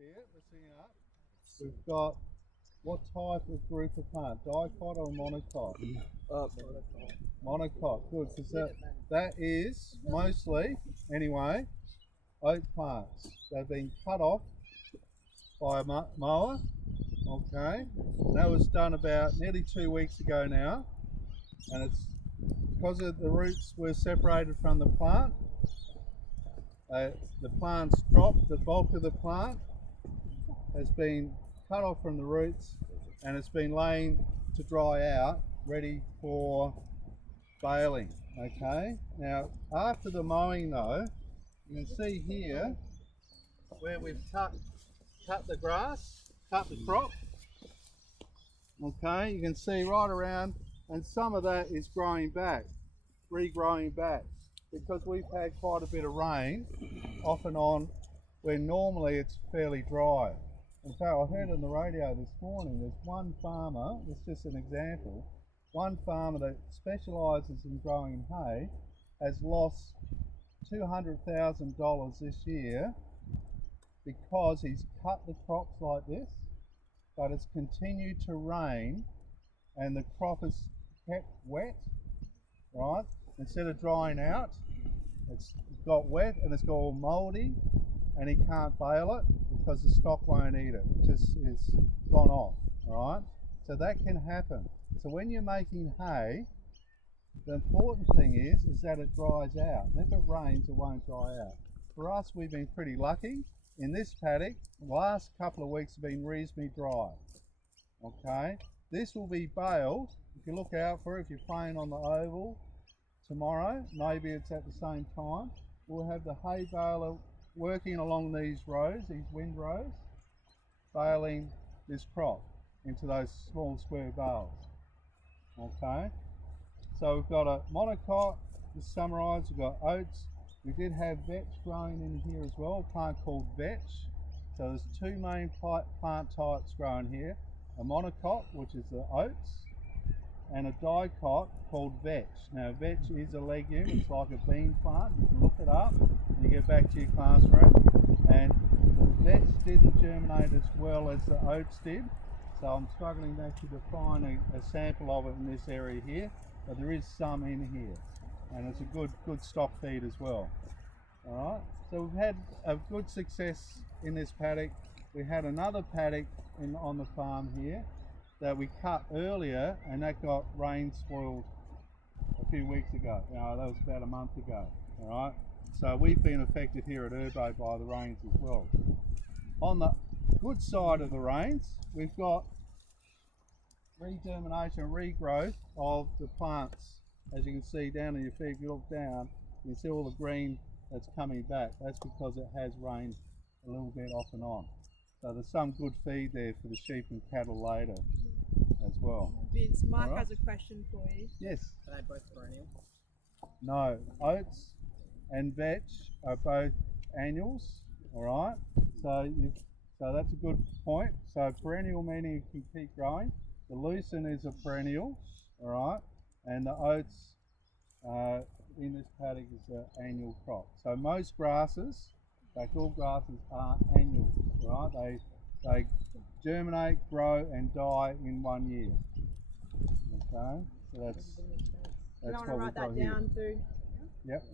here, listen up. We've got what type of group of plant? Dicot or monocot? Monocot, good. So that is mostly, anyway, oak plants. They've been cut off by a mower. Okay, that was done about nearly 2 weeks ago now, and it's because of the roots were separated from the plant. The plant's dropped. The bulk of the plant has been cut off from the roots, and it's been laying to dry out, ready for baling. Okay, now after the mowing though, you can see here where we've cut the grass, cut the crop. Okay, you can see right around, and some of that is growing back, regrowing back, because we've had quite a bit of rain off and on where normally it's fairly dry. In fact, I heard on the radio this morning there's one farmer, this is just an example, one farmer that specialises in growing hay has lost $200,000 this year because he's cut the crops like this, but it's continued to rain and the crop is kept wet, right? Instead of drying out, it's got wet and it's got all mouldy, and he can't bale it because the stock won't eat it. It just is gone off, all right? So that can happen. So when you're making hay, the important thing is that it dries out. And if it rains, it won't dry out. For us, we've been pretty lucky. In this paddock, the last couple of weeks have been reasonably dry. Okay, this will be baled. If you look out for it, if you're playing on the oval tomorrow, maybe it's at the same time, we'll have the hay baler working along these rows, these windrows, baling this crop into those small square bales. Okay, so we've got a monocot, just summarise, we've got oats. We did have vetch growing in here as well, a plant called vetch. So there's two main plant types growing here, a monocot, which is the oats, and a dicot called vetch. Now vetch is a legume, it's like a bean plant. You can look it up when you get back to your classroom. And the vetch didn't germinate as well as the oats did, so I'm struggling actually to find a sample of it in this area here, but there is some in here, and it's a good stock feed as well. All right, so we've had a good success in this paddock. We had another paddock on the farm here that we cut earlier, and that got rain spoiled a few weeks ago. That was about a month ago. All right, so we've been affected here at Urrbrae by the rains as well. On the good side of the rains, we've got regermination, regrowth of the plants. As you can see down in your feet, if you look down, you can see all the green that's coming back. That's because it has rained a little bit off and on. So there's some good feed there for the sheep and cattle later as well. Vince, Mark has a question for you. Yes. Are they both perennial? No, oats and vetch are both annuals. All right. So that's a good point. So perennial meaning you can keep growing. The lucerne is a perennial. All right. And the oats in this paddock is an annual crop. So most grasses, like all grasses, are annual, right? They germinate, grow, and die in 1 year. Okay, so that's You what want to we've write got that here. down too? Yep.